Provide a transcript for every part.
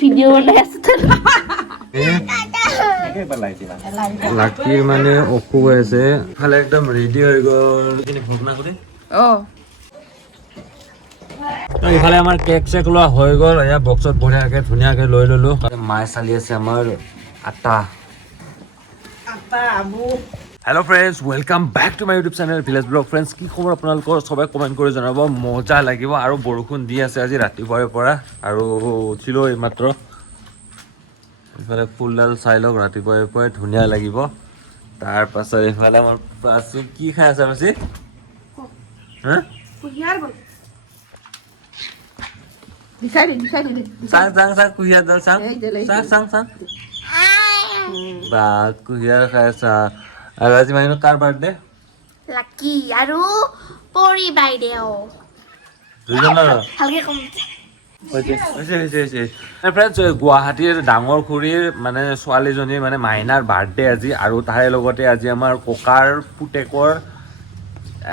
Video বনাই আছে লাকিৰ মানে অসুখ হৈ আছে ফালে একদম ৰেডি হৈ গ'ল ভোক না কৰি ইফালে আমাৰ কেক চেক লোৱা হৈ গ'ল এয়া বক্সত বঢ়িয়াকে ধুনীয়াকে লৈ ললো মায়ে চালি আছে আমাৰ আটা hello' friends welcome back to my YouTube channel village vlog friends কি খবৰ আপোনালোকৰ সবাই কমেণ্ট কৰি জনাব মজা লাগিব আৰু বৰষুণ দি আছে আজি ৰাতিপুৱাৰে পৰা আৰু উঠিলো এইমাত্ৰ ইফালে ফুলডাল চাই লওক ৰাতিপুৱাৰে পৰাই ধুনীয়া লাগিব তাৰ পাছত এইফালে আমাৰ পাছি কি খাই আছে পাছি হা sang kuhiar dal sang ba kuhiar khaisa আজি মানে কার বার্থডে লাকি আৰু পৰি বাইদেউ দুজনৰ হালকে কম ফ্ৰেণ্ডছ গুৱাহাটীৰ ডাঙৰ খুৰীৰ মানে ছোৱালীজনীৰ মানে মাইনাৰ বাৰ্থডে আজি আৰু তাৰে লগতে আজি আমাৰ ককাৰ পুতেকৰ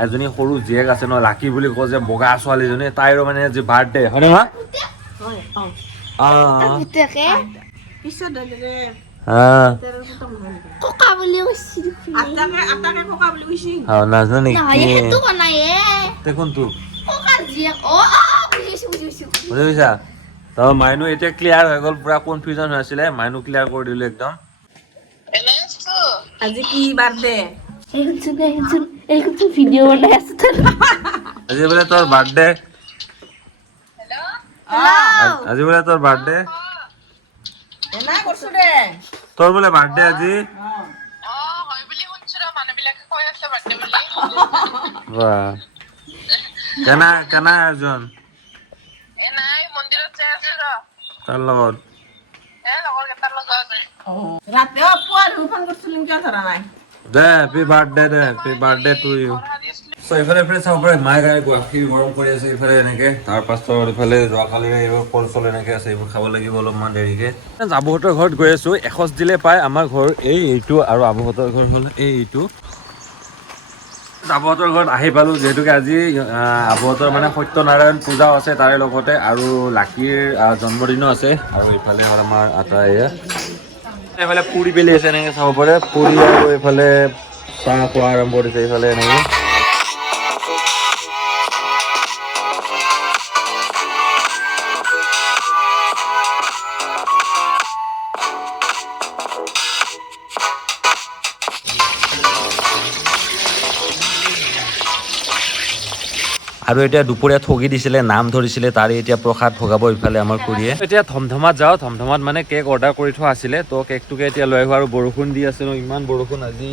এজনী সৰু জীয়েক আছে ন লাকি বুলি কয় যে বগা ছোৱালীজনী তাইৰো মানে আজি বাৰ্থডে হয়নে মা পুতেকে পিছত ককা বুলি কৈছি আটাকে ককা বুলি কৈছি নাজানো নেকি নহয় হেতু বনায়ে তে কোনটো ককাৰ জীয়েক বুজিছা তো মাইনু এতিয়া ক্লিয়াৰ হৈ গ'ল পুৰা কনফিউজন হৈ আছিলে মাইনু ক্লিয়াৰ কৰি দিলো একদম আজি কি বাৰ্থডে এইটো ভিডিও বনাই আছে আজি বোলে তোৰ বাৰ্থডে আজি বোলে তোৰ বাৰ্থডে এনা কৰছো দে তোৰ বোলে বাৰ্থডে আজি হয় বুলি শুনছৰা মানুহবিলাকে কৈ আছে বাৰ্থডে বুলি বাহ কেনা আয়োজন নাই মন্দিৰত যাই আছে ৰ তাৰ লগত লগৰ কেইটাৰ লগত ৰাতে পুৱাৰ ফোন কৰিছিলো কিয় ধৰা নাই দে happy birthday to you so ইফালে ফ্ৰেণ্ডছ আমাৰ মায়ে গায়ে গাখীৰ গৰম কৰি আছে ইফালে এনেকে তাৰ পাছত ইফালে যোৱাকালিৰে এইবোৰ কল চল এনেকে আছে এইবোৰ খাব লাগিব অলপমান দেৰিকে আবুহঁতৰ ঘৰত গৈ আছো এখজ দিলে পায় আমাৰ ঘৰ এইটো আৰু আবুহঁতৰ ঘৰ হ'ল এইটো আবুহঁতৰ ঘৰত আহি পালো যিহেতুকে আজি আবুহঁতৰ মানে সত্যনাৰায়ণ পূজাও আছে তাৰে লগতে আৰু লাকিৰ জন্মদিনো আছে আৰু ইফালে হ'ল আমাৰ আটা এয়া এইফালে পুৰি বেলি আছে এনেকে চাব পাৰে পুৰি আৰু এইফালে চাহ খোৱা আৰম্ভ কৰিছে এইফালে এনেকে আৰু এতিয়া দুপৰীয়া ঠগি দিছিলে নাম ধৰিছিলে তাৰে এতিয়া প্ৰসাদ ভগাব ইফালে আমাৰ খুৰীয়ে এতিয়া ধমধমাত যাওঁ ধমধমাত মানে কেক অৰ্ডাৰ কৰি থোৱা আছিলে তো কেকটোকে এতিয়া লৈ আহিব আৰু বৰষুণ দি আছে ন ইমান বৰষুণ আজি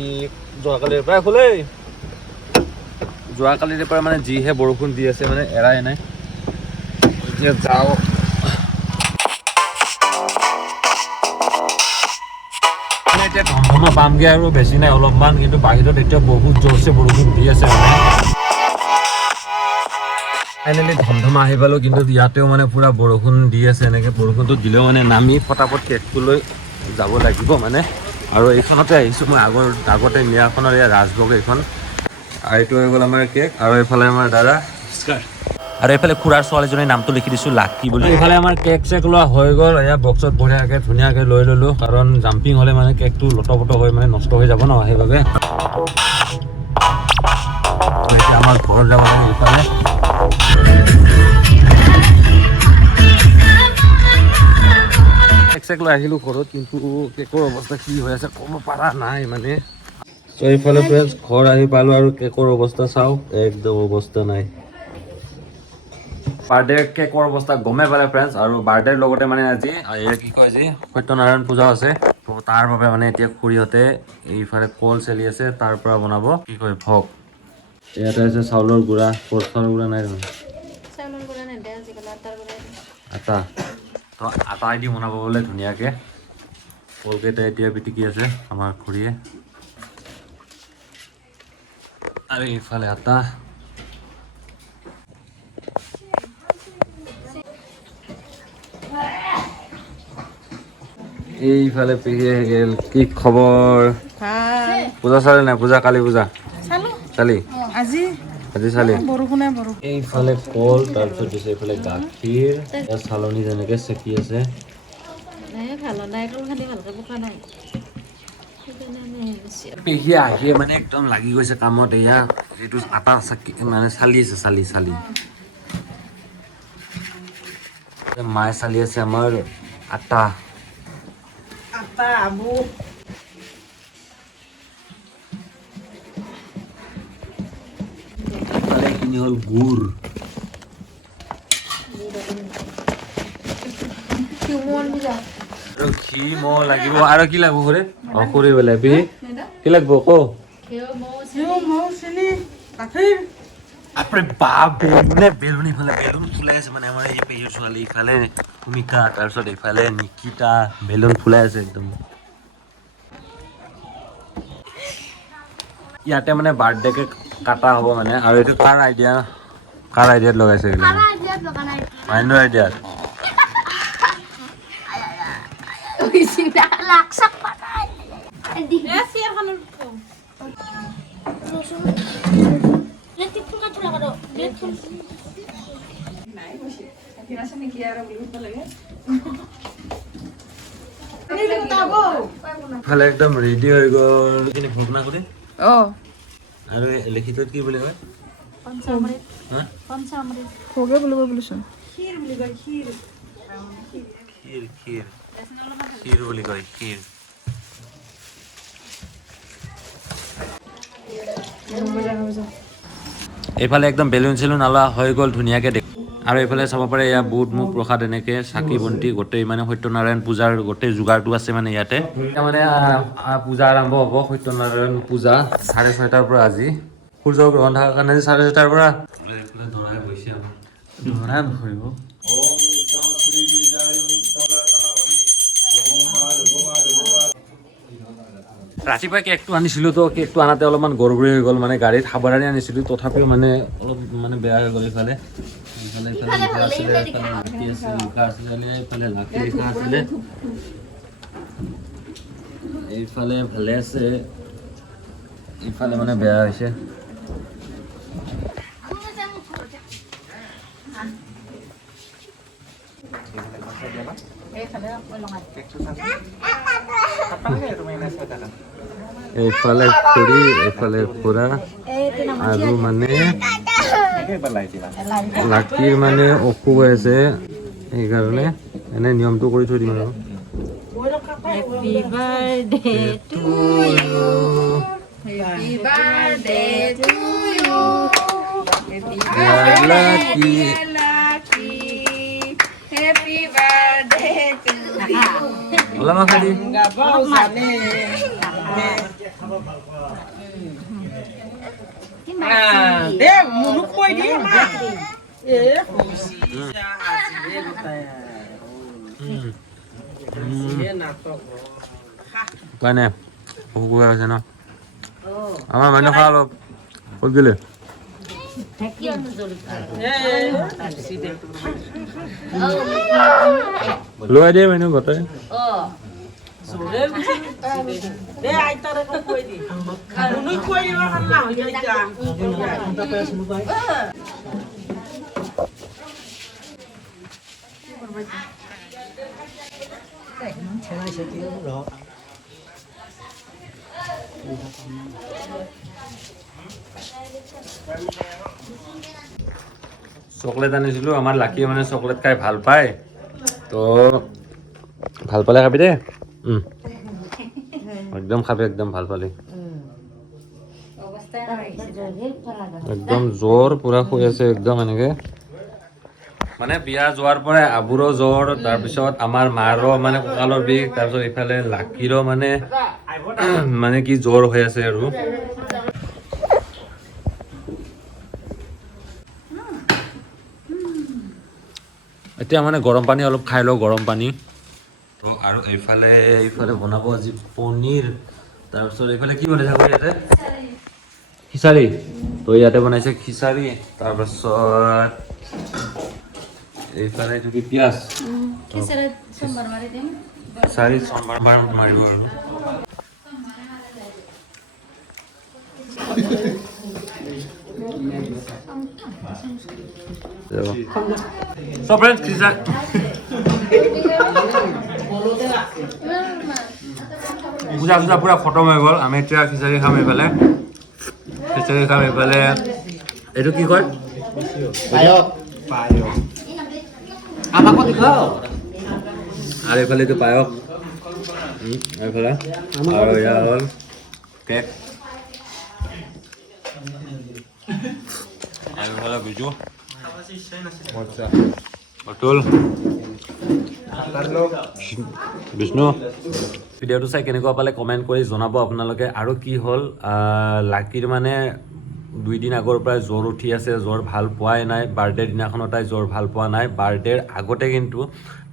যোৱাকালিৰ পৰা যোৱাকালিৰ পৰা মানে যিহে বৰষুণ দি আছে মানে এৰাই নাই এতিয়া যাওঁ এতিয়া ধমধমা পামগে আৰু বেছি নাই অলপমান কিন্তু বাহিৰত এতিয়া বহুত জোৰছে বৰষুণ দি আছে মানে ফাইনেলি ধমধমা আহি পালো কিন্তু ইয়াতেও মানে পুৰা বৰষুণ দি আছে এনেকে বৰষুণটো দিলেও মানে নামি ফটাফট কেকটো লৈ যাব লাগিব মানে আৰু এইখনতে আহিছোঁ মই আগতে মিয়াখনৰ এয়া ৰাজভোগ এইখন আৰু এইটো হৈ গ'ল আমাৰ কেক আৰু এইফালে আমাৰ দাদা আৰু এইফালে খুৰাৰ ছোৱালীজনীৰ নামটো লিখি দিছোঁ লাকি বুলি এইফালে আমাৰ কেক চেক লোৱা হৈ গ'ল এয়া বক্সত বঢ়িয়াকৈ ধুনীয়াকৈ লৈ ল'লোঁ কাৰণ জাম্পিং হ'লে মানে কেকটো লটপট হৈ মানে নষ্ট হৈ যাব ন সেইবাবে এতিয়া আমাৰ ঘৰত যাব লাগে ইফালে চেক লৈ আহিলোঁ ঘৰত কিন্তু কেকৰ অৱস্থা কি হৈ আছে ক'ব পৰা নাই মানে তো এইফালে ফ্ৰেণ্ডছ ঘৰ আহি পালোঁ আৰু কেকৰ অৱস্থা চাওঁ একদম অৱস্থা নাই বাৰ্থডে কেকৰ অৱস্থা গমেই পালে ফ্ৰেণ্ডছ আৰু বাৰ্থডেৰ লগতে মানে আজি কি কয় আজি সত্যনাৰায়ণ পূজা আছে তো তাৰ বাবে মানে এতিয়া খুৰীহঁতে এইফালে কল চেলি আছে তাৰ পৰা বনাব কি কয় ভোগ ইয়াতে আছে চাউলৰ গুড়া চাউলৰ গুড়া নাই দেখোন আটা তো আটা দি বনাব বোলে ধুনীয়াকৈ কলকেইটা এতিয়া পিটিকি আছে আমাৰ খুৰীয়ে আৰু এইফালে আটা এইফালে পেহী আহি গ'ল কি খবৰ পূজা চালে নাই পূজা কালি পূজা চালি আজি আজি চালি বৰষুণে বৰষুণ এইফালে কল তাৰপিছত দিছে এইফালে গাখীৰ চালনী যেনেকে চেকি আছে পেহী আহিয়ে মানে একদম লাগি গৈছে কামত এয়া এইটো আটা চাকি মানে চালি আছে চালি মায়ে চালি আছে আমাৰ আটা আবু ইফালে কিনি হ'ল গুড় আৰু ঘি মৌ লাগিব আৰু কি লাগিব খুৰী খুৰী বোলে পেহী কি লাগিব ক আপৰে বাপ বেলুন ইফালে বেলুন ফুলাই আছে মানে আমাৰ এই পেহীৰ ছোৱালী ইফালে ভূমিকা তাৰপিছত ইফালে নিকিতা বেলুন ফুলাই আছে একদম ইয়াতে মানে বাৰ্থডে কেক কাটা হ'ব মানে আৰু এইটো কাৰ আইডিয়াত লগাইছে মাইণ্ডৰ আইডিয়াত ফালে একদম ৰেডি হৈ গ'ল কিনে ভোগ না কৰি আৰু লিখিতত কি বুলি কয় ভোগে বুলিব বুলিচোন ক্ষীৰ বুলি কয় ক্ষীৰ এইফালে একদম বেলুন চেলুন আলা হৈ গ'ল ধুনীয়াকে দেখ আৰু এইফালে চাব পাৰে ইয়াত বুট মুখ প্ৰসাদ এনেকে চাকি বন্তি গোটেই মানে সত্যনাৰায়ণ পূজাৰ গোটেই যোগাৰটো আছে মানে ইয়াতে মানে পূজা আৰম্ভ হ'ব সত্যনাৰায়ণ পূজা 6:30 পৰা আজি সূৰ্য গ্ৰহণ থকাৰ কাৰণে 6:30 পৰা দৰাই বহিছে দৰাই বহিব ৰাতিপুৱা কেকটো আনিছিলোঁ তো কেকটো আনাতে অলপমান গড়বড়ি হৈ গ'ল মানে গাড়ীত সাৱধানে আনিছিলোঁ তথাপিও মানে অলপ মানে বেয়া হৈ গ'ল ইফালে এইফালে ভালে আছে ইফালে মানে বেয়া হৈছে এইফালে খুৰী এইফালে খুৰা আৰু মানে লাকিৰ মানে অসুখ হৈ আছে সেইকাৰণে এনে নিয়মটো কৰি থৈ দিম আৰু Happy birthday to you. Happy birthday to you. Happy birthday, Lucky. Happy birthday to you. Hola, Mahadi. muluk koi dia mah. উপায় নাই অসুখ হৈ আছে ন আমাৰ মানুহ খোৱা অলপ ক'ত গ'লে লৈ দিয়ে মানুহ গোটেই চকলেট আনিছিলোঁ আমাৰ লাকিয়ে মানে চকলেট খাই ভাল পায় তো ভাল পালে খাবি দে একদম খাবি একদম ভাল পালি একদম জ্বৰ পুৰা শুই আছে একদম এনেকে মানে বিয়া যোৱাৰ পৰাই আবুৰো জ্বৰ তাৰপিছত আমাৰ মাৰো মানে কঁকালৰ বিষ তাৰপিছত ইফালে লাকিৰো মানে কি জ্বৰ হৈ আছে আৰু এতিয়া মানে গৰম পানী অলপ খাই লওঁ গৰম পানী তো আৰু এইফালে বনাব আজি পনীৰ তাৰপিছত এইফালে কি বনাইছে আকৌ ইয়াতে খিচাৰি তো ইয়াতে বনাইছে খিচাৰি তাৰপিছত এইফালে এইটো কি পিঁয়াজ খিচাৰি সোমবাৰ মাৰিব আৰু So friends, পূজা চূজা পুৰা খতম হৈ গ'ল আমি এতিয়া খিচাৰি খাম এইফালে এইটো কি কয় আৰু এইফালে এইটো পায়স এইফালে আৰু এয়া হ'ল কেক আৰু এইফালে বিজু অতুল বিষ্ণু ভিডিঅ'টো চাই কেনেকুৱা পালে কমেণ্ট কৰি জনাব আপোনালোকে আৰু কি হ'ল লাকিৰ মানে 2 দিন আগৰ পৰাই জ্বৰ উঠি আছে জ্বৰ ভাল পোৱাই নাই বাৰ্থডেৰ দিনাখনো তাই জ্বৰ ভাল পোৱা নাই বাৰ্থডেৰ আগতে কিন্তু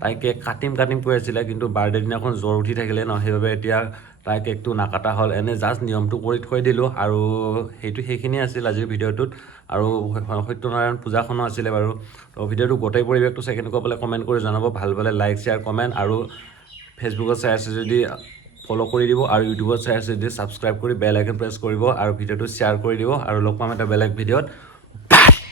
তাই কেক কাটিম কৈ আছিলে কিন্তু বাৰ্থডেৰ দিনাখন জ্বৰ উঠি থাকিলে ন সেইবাবে এতিয়া তাই কেকটো নাকাটা হ'ল এনে জাষ্ট নিয়মটো কৰি থৈ দিলোঁ আৰু সেইখিনিয়ে আছিল আজিৰ ভিডিঅ'টোত আৰু সত্যনাৰায়ণ পূজাখনো আছিলে বাৰু তো ভিডিঅ'টো গোটেই পৰিৱেশটো চাই কেনেকুৱা পালে কমেণ্ট কৰি জনাব ভাল পালে লাইক শ্বেয়াৰ কমেণ্ট আৰু ফেচবুকত চাই আছে যদি ফ'ল' কৰি দিব আৰু ইউটিউবত চাই আছে যদি ছাবস্ক্ৰাইব কৰি বেল আইকন প্ৰেছ কৰিব আৰু ভিডিঅ'টো শ্বেয়াৰ কৰি দিব আৰু লগ পাম এটা বেলেগ ভিডিঅ'ত